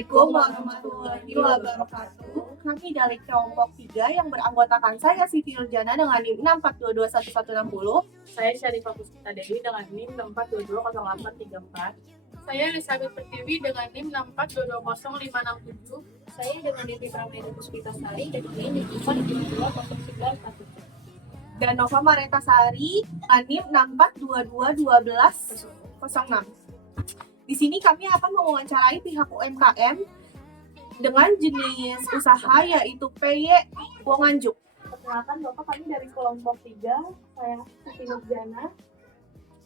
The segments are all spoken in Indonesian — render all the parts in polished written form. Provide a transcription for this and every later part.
Assalamualaikum warahmatullahi wabarakatuh. Kami dari kelompok 3 yang beranggotakan saya Siti Nurjana dengan NIM 6422160. Saya Syarifah Puspita Dewi dengan NIM 642200834. Saya Elizabeth Pertiwi dengan NIM 642200567. Saya dengan Devi Prameri Puspita Sari dengan NIM 6420947. Dan Nova Maretasari dengan NIM 642212006. Di sini kami akan mewawancarai pihak UMKM dengan jenis usaha yaitu PY Wonganjuk. Perkenalkan Bapak, kami dari kelompok 3. Saya Siti Nurjana.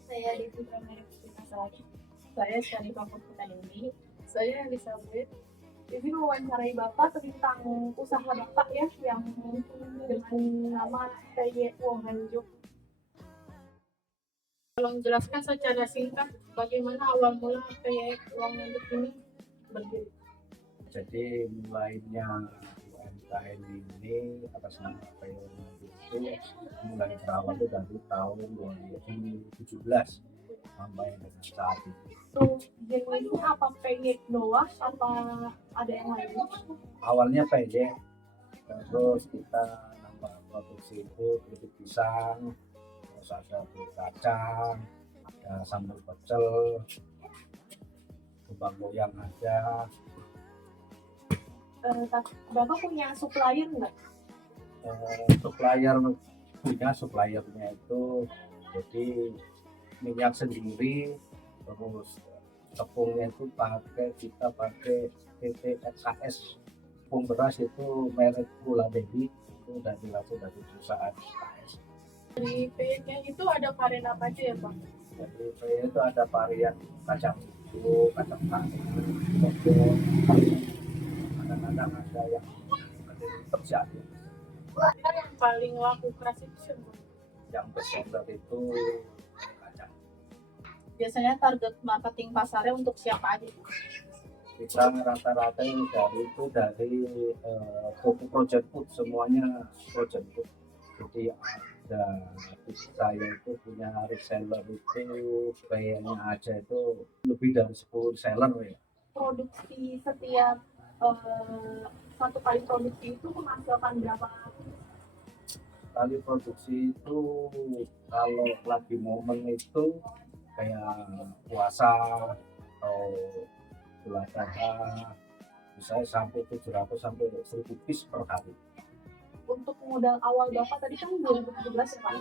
Saya Devi Prameri Puspita Sari. Saya Syarifah Puspita Dewi. Saya Elizabeth. Jadi mewawancarai Bapak tentang usaha Bapak ya yang dengan nama PY Wonganjuk. Tolong jelaskan secara singkat bagaimana awal mula PY Wonganjuk ini berdiri. Jadi mulainya UMKM ini atas nama PY Wonganjuk itu mulai berawal itu dari tahun 2017 sampai dengan saat ini. Untuk jenisnya apa PY doang apa ada yang lain? Awalnya PY, terus kita nambah produksi itu keripik pisang, terus ada bubur kacang, ada sambal pecel, lubang goyang ada. Bapak punya supplier nggak? Suppliernya itu jadi minyak sendiri, terus tepungnya itu kita pakai PT XAS. Tepung beras itu merek Gula Baby, itu udah dilakukan dari perusahaan XAS. Di PY-nya itu ada varian apa aja ya Pak? Jadi itu ada varian kacang hijau, kacang tanah, sokol, kadang-kadang ada yang terjadi. Yang paling laku keras itu siapa? Yang bestseller itu kacang. Biasanya target marketing pasarnya untuk siapa aja? Kita rata-rata dari toko project food, semuanya project food. Jadi ada saya itu punya reseller itu kayaknya aja itu lebih dari 10 reseller ya. Produksi setiap satu kali produksi itu menghasilkan berapa? Kali produksi itu kalau lagi momen itu kayak puasa atau bulan Ramadan bisa sampai 700 sampai 1000 piece per hari. Untuk modal awal Bapak tadi kan 2017 ya Pak.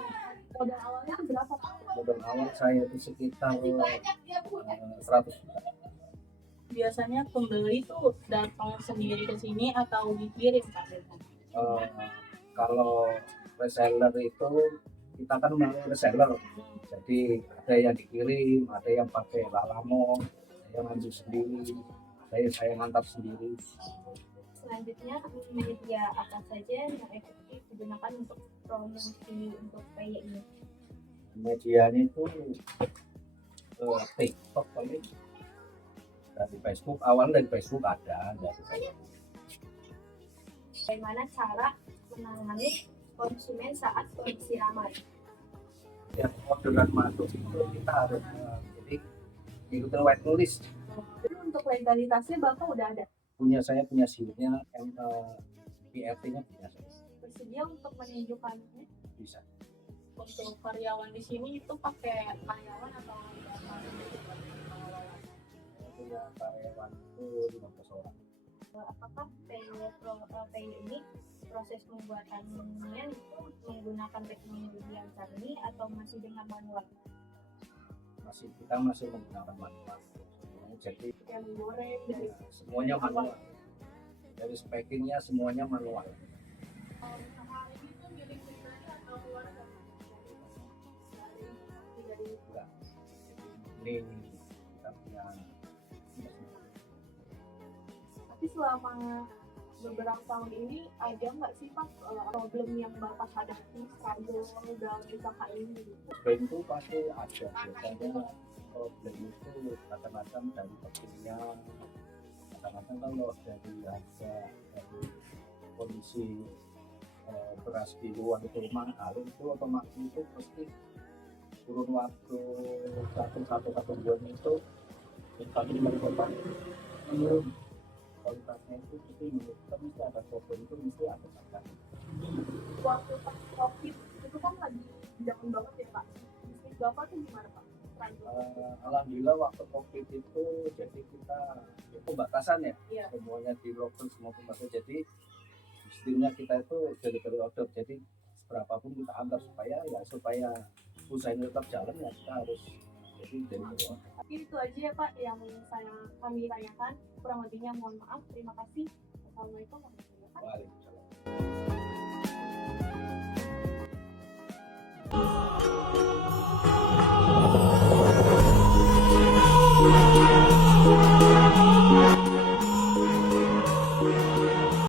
Modal awalnya berapa Pak? Modal awal saya itu sekitar 100 juta. Biasanya pembeli tuh datang sendiri ke sini atau dikirim Pak? Kalau reseller itu kita kan melalui reseller, jadi ada yang dikirim, ada yang pakai Lalamon, ada yang ngantar sendiri, saya ngantar sendiri. Selanjutnya, media apa saja yang efektif digunakan untuk promosi untuk PY ini? Medianya itu TikTok kali, dari Facebook, awalnya dari Facebook ada dari Facebook. Bagaimana cara menangani konsumen saat kondisi ramai? Ya, orderan masuk itu kita harus jadi ikutin wait list. Jadi untuk legalitasnya Bapak udah ada? Saya punya SIM-nya, PRT-nya punya saya. Bersedia untuk menunjukkannya? Bisa. Untuk karyawan di sini itu pakai karyawan atau Punya karyawan itu 15 orang. Apakah PY ini proses pembuatannya itu menggunakan teknologi yang canggih atau masih dengan manual? Kita masih menggunakan manual. Jadi Yang goreng dari semuanya manual. Dari packingnya semuanya manual. usaha ini tuh milik pribadi atau keluarga? Enggak. Ini kita punya. Tapi selama beberapa tahun ini ada nggak sih Pak problem yang Bapak hadapi struggle dalam usaha ini? Problem itu pasti ada. Biasanya problem itu kadang-kadang dari tepungnya, kadang-kadang kalau dari harga, dari kondisi beras kiloan itu mahal, itu otomatis itu pasti kurun waktu satu bulan itu kami mencoba menurun. kualitasnya itu menurut kita mesti ada problem, itu mesti ada makan. Waktu pas COVID itu kan lagi jangan banget ya Pak. Bisnis Bapak tuh gimana Pak? Alhamdulillah waktu COVID itu jadi kita pembatasan ya, Iya. semuanya di lockdown, semua pembatasan. Jadi sistemnya kita itu delivery order, jadi berapapun kita antar supaya usaha ini tetap jalan ya kita harus jadi delivery order. Tapi itu aja ya Pak yang kami tanyakan. Kurang lebihnya mohon maaf. Terima kasih. Assalamualaikum warahmatullahi wabarakatuh. Waalaikumsalam.